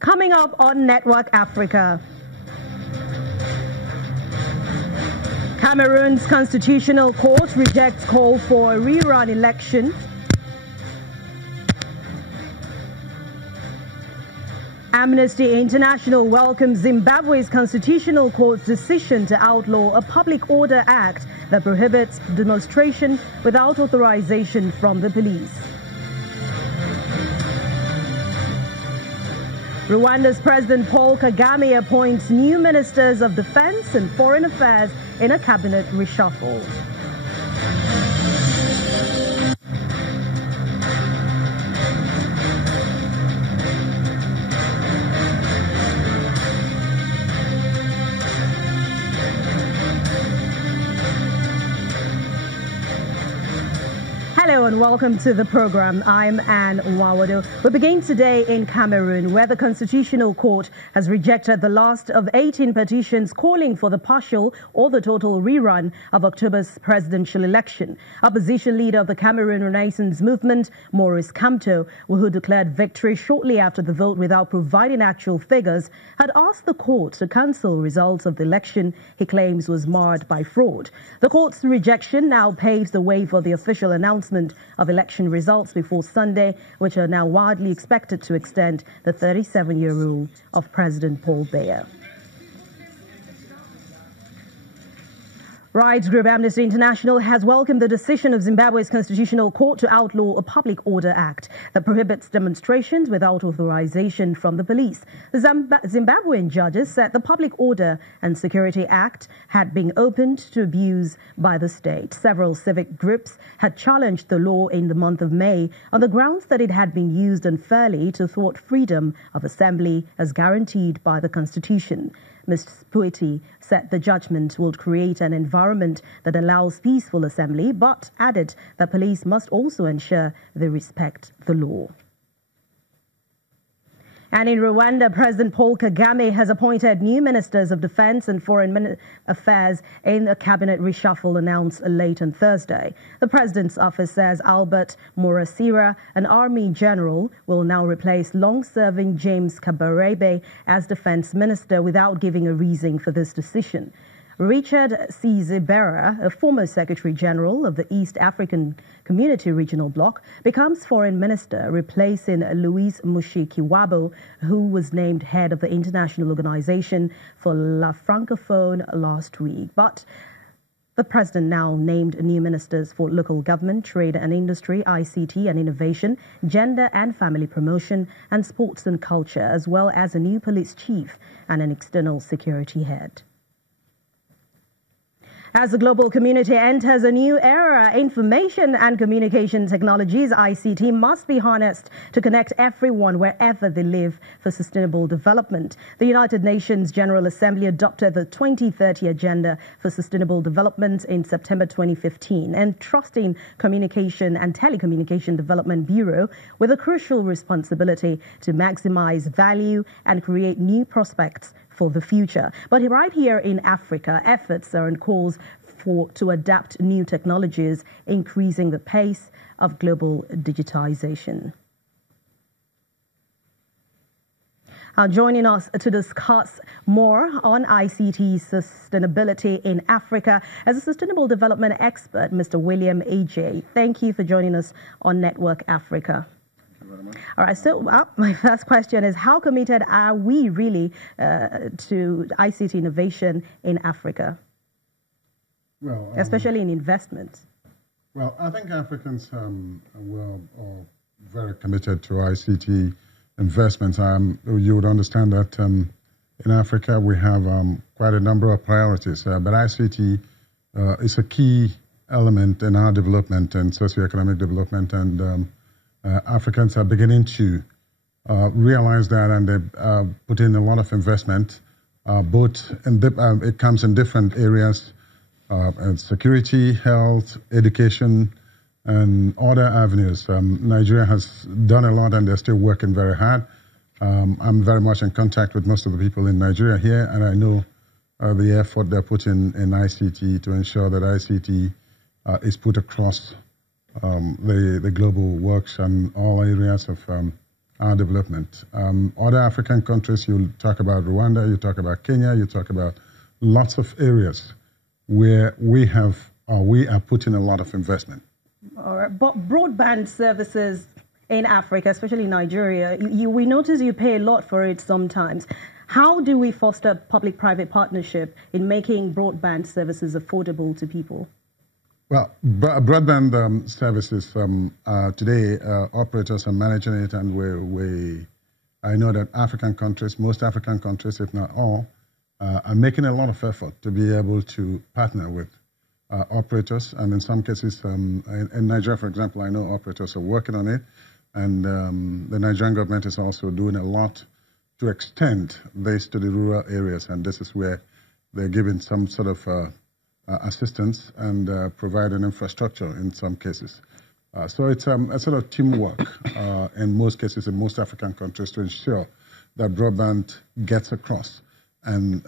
Coming up on Network Africa. Cameroon's Constitutional Court rejects call for a rerun election. Amnesty International welcomes Zimbabwe's Constitutional Court's decision to outlaw a public order act that prohibits demonstration without authorization from the police. Rwanda's President Paul Kagame appoints new ministers of defense and foreign affairs in a cabinet reshuffle. Hello and welcome to the program. I'm Anne Wawado. We begin today in Cameroon, where the Constitutional Court has rejected the last of 18 petitions calling for the partial or the total rerun of October's presidential election. Opposition leader of the Cameroon Renaissance Movement, Maurice Kamto, who declared victory shortly after the vote without providing actual figures, had asked the court to cancel results of the election he claims was marred by fraud. The court's rejection now paves the way for the official announcement of election results before Sunday, which are now widely expected to extend the 37-year rule of President Paul Biya. Rights group Amnesty International has welcomed the decision of Zimbabwe's Constitutional Court to outlaw a public order act that prohibits demonstrations without authorization from the police. The Zimbabwean judges said the Public Order and Security Act had been opened to abuse by the state. Several civic groups had challenged the law in the month of May on the grounds that it had been used unfairly to thwart freedom of assembly as guaranteed by the Constitution. Ms. Pueti said the judgment would create an environment that allows peaceful assembly, but added that police must also ensure they respect the law. And in Rwanda, President Paul Kagame has appointed new ministers of defense and foreign affairs in a cabinet reshuffle announced late on Thursday. The president's office says Albert Murasira, an army general, will now replace long-serving James Kabarebe as defense minister without giving a reason for this decision. Richard Sizibera, a former Secretary General of the East African Community Regional Bloc, becomes Foreign Minister, replacing Louis Mushikiwabo, who was named head of the International Organization for La Francophone last week. But the president now named new ministers for local government, trade and industry, ICT and innovation, gender and family promotion, and sports and culture, as well as a new police chief and an external security head. As the global community enters a new era, information and communication technologies, ICT, must be harnessed to connect everyone wherever they live for sustainable development. The United Nations General Assembly adopted the 2030 Agenda for Sustainable Development in September 2015, entrusting Communication and Telecommunication Development Bureau with a crucial responsibility to maximize value and create new prospects for the future. But right here in Africa, efforts are on calls to adapt new technologies, increasing the pace of global digitization. Joining us to discuss more on ICT sustainability in Africa as a sustainable development expert, Mr. William A.J. Thank you for joining us on Network Africa. All right, so my first question is, how committed are we really to ICT innovation in Africa, especially in investment? Well, I think Africans are very committed to ICT investments. You would understand that in Africa we have quite a number of priorities, but ICT is a key element in our development and socioeconomic development, and Africans are beginning to realize that, and they put in a lot of investment, both in it comes in different areas, security, health, education, and other avenues. Nigeria has done a lot, and they're still working very hard. I'm very much in contact with most of the people in Nigeria here, and I know the effort they're putting in ICT to ensure that ICT is put across the global works and all areas of our development. Other African countries, you talk about Rwanda, you talk about Kenya, you talk about lots of areas where we are putting a lot of investment. All right. But broadband services in Africa, especially Nigeria, we notice you pay a lot for it sometimes. How do we foster public-private partnership in making broadband services affordable to people? Well, broadband services, today operators are managing it, and I know that African countries, most African countries, if not all, are making a lot of effort to be able to partner with operators. And in some cases, in Nigeria, for example, I know operators are working on it, and the Nigerian government is also doing a lot to extend this to the rural areas, and this is where they're giving some sort of assistance and providing infrastructure in some cases. So it's a sort of teamwork in most cases in most African countries to ensure that broadband gets across and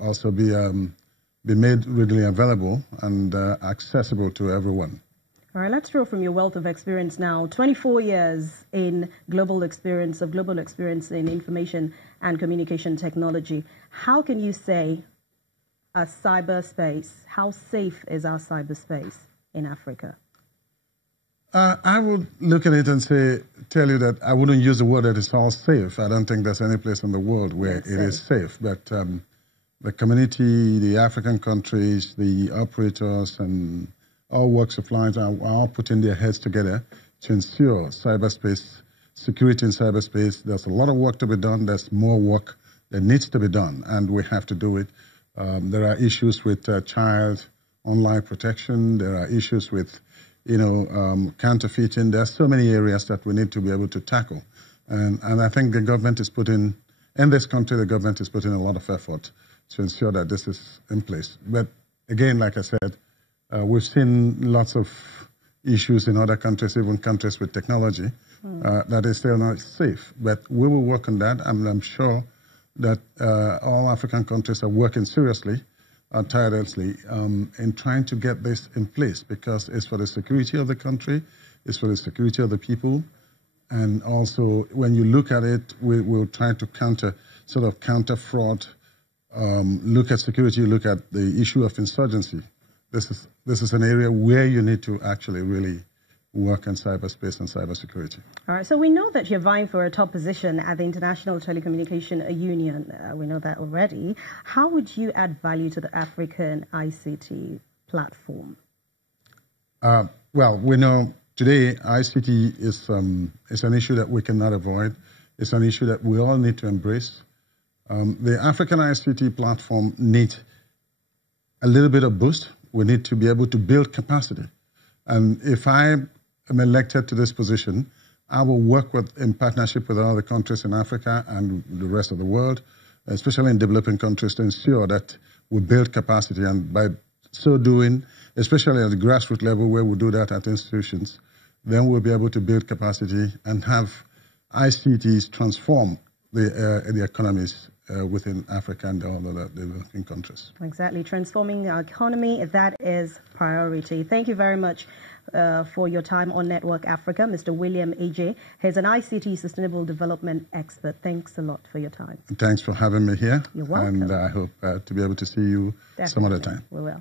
also be made readily available and accessible to everyone. All right, let's draw from your wealth of experience now. 24 years in global experience in information and communication technology. How can you say cyberspace, how safe is our cyberspace in Africa? I would look at it and tell you that I wouldn't use the word that it's all safe. I don't think there's any place in the world where it is safe. But the community, the African countries, the operators, and all walks of life are all putting their heads together to ensure cyberspace, security in cyberspace. There's a lot of work to be done. There's more work that needs to be done, and we have to do it. There are issues with child online protection. There are issues with, counterfeiting. There are so many areas that we need to be able to tackle. And I think the government is in this country, the government is putting a lot of effort to ensure that this is in place. But again, like I said, we've seen lots of issues in other countries, even countries with technology, that is still not safe. But we will work on that. I'm sure that all African countries are working seriously, tirelessly, in trying to get this in place, because it's for the security of the country, it's for the security of the people, and also when you look at it, we'll try to counter fraud, look at security, look at the issue of insurgency. This is an area where you need to actually really work in cyberspace and cybersecurity. All right, so we know that you're vying for a top position at the International Telecommunication Union. We know that already. How would you add value to the African ICT platform? Well, we know today ICT is an issue that we cannot avoid. It's an issue that we all need to embrace. The African ICT platform needs a little bit of boost. We need to be able to build capacity. And if I am elected to this position, I will work in partnership with other countries in Africa and the rest of the world, especially in developing countries, to ensure that we build capacity. And by so doing, especially at the grassroots level where we do that at institutions, then we'll be able to build capacity and have ICTs transform the economies within Africa and all the developing countries. Exactly. Transforming our economy, that is priority. Thank you very much for your time on Network Africa, Mr. William Ejeh. He's an ICT Sustainable Development expert. Thanks a lot for your time. Thanks for having me here. You're welcome. And I hope to be able to see you some other time. We will.